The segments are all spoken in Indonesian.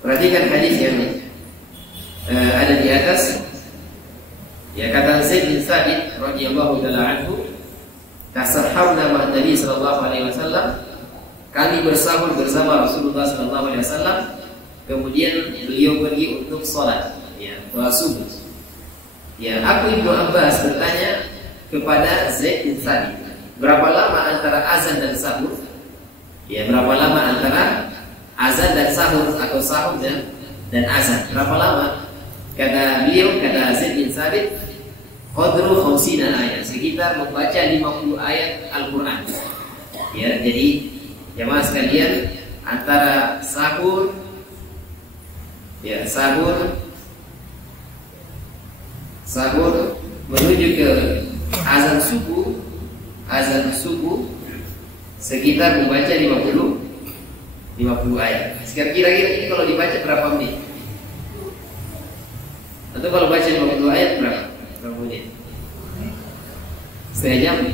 Perhatikan hadis yang ada di atas. Ya, kata Zaid bin Thabit radhiyallahu taala anhu, "Tasahharna ma'an Nabi sallallahu alaihi wasallam." Kami bersahur bersama Rasulullah sallallahu alaihi wasallam. Kemudian beliau pergi untuk salat, ya, salat subuh. Ya, aku Ibnu Abbas bertanya kepada Zaid bin Thabit, berapa lama antara azan dan sahur? Ya, berapa lama antara azan dan sahur atau sahur dan azan? Berapa lama? Kata beliau, kata Zaid bin Thabit, qadru 50 ayat, sekitar membaca 50 ayat Al-Qur'an. Ya, jadi jemaah sekalian, antara sahur, ya, sahur menuju ke azan subuh sekitar membaca 50 ayat. Sekarang kira-kira ini kalau dibaca berapa menit? Atau kalau baca 50 ayat berapa menit? Setengah jam?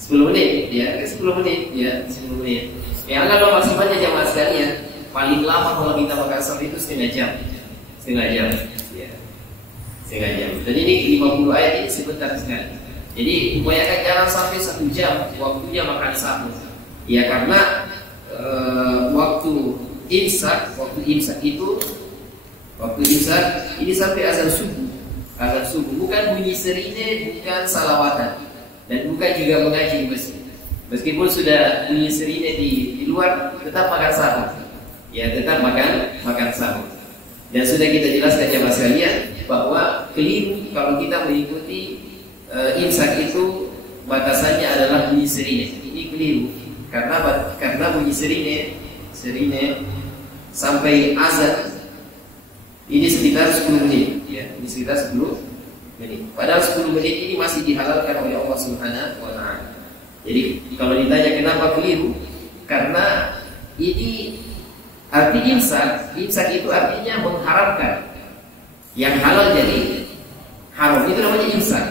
10 menit, ya, 10 menit, ya, 10 menit. Ya, kalau maksimalnya jamaah sekalian, paling lama kalau kita makan sahur itu setengah jam, ya, setengah jam. Dan ini 50 ayat ini sebentar sekali. Jadi upayakan jangan sampai 1 jam waktunya makan sahur. Ya, karena waktu imsak ini sampai azan subuh, bukan bunyi sirine, bukan salawatan, dan bukan juga mengaji di masjid. Meskipun sudah bunyi sirine di luar, tetap makan sahur. Ya, tetap makan sahur. Dan sudah kita jelaskan jemaah sekalian bahwa keliru kalau kita mengikuti imsak itu batasannya adalah bunyi sirine. Ini keliru karena bunyi sirine sampai azan ini sekitar 10 menit, ya, ini sekitar 10 menit. Padahal 10 menit ini masih dihalalkan oleh Allah Subhanahu wa taala. Jadi kalau ditanya kenapa keliru, karena ini arti imsak itu artinya mengharamkan yang halal jadi haram, itu namanya imsak.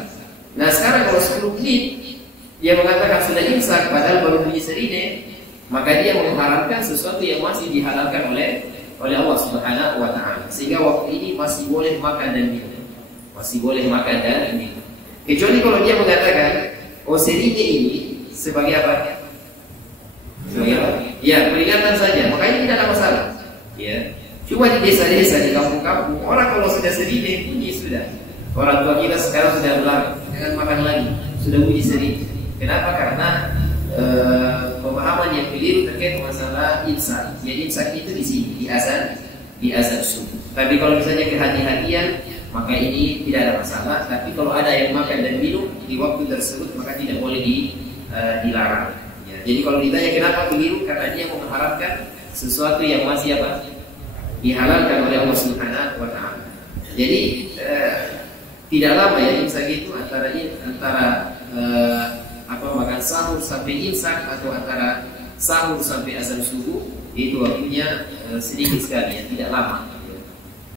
Nah, sekarang kalau 10 menit dia mengatakan sudah imsak padahal baru bunyi sirine, maka dia mengharamkan sesuatu yang masih dihalalkan oleh Allah Subhanahu wa taala. Sehingga waktu ini masih boleh makan dan minum. Kecuali kalau dia mengatakan, oh, sirine ini sebagai apa? Ya, peringatan saja. Makanya tidak ada masalah. Ya. Cuma di desa-desa, di kampung-kampung, orang kalau sudah sirine bunyi sudah. Orang tua kita sekarang sudah melarang, jangan makan lagi, sudah bunyi sirine. Kenapa? Karena pemahaman yang keliru terkait masalah imsak. Ya, imsak itu di sini, di azan subuh. Tapi kalau misalnya kehati-hatian, maka ini tidak ada masalah. Tapi kalau ada yang makan dan minum di waktu tersebut, maka tidak boleh dilarang. Ya, jadi kalau ditanya kenapa keliru, karena dia mengharapkan sesuatu yang masih apa? Dihalalkan oleh Allah Subhanahu wa taala. Jadi tidak lama ya imsak itu antara makan sahur sampai imsak atau antara sahur sampai azan subuh, itu waktunya sedikit sekali ya, tidak lama.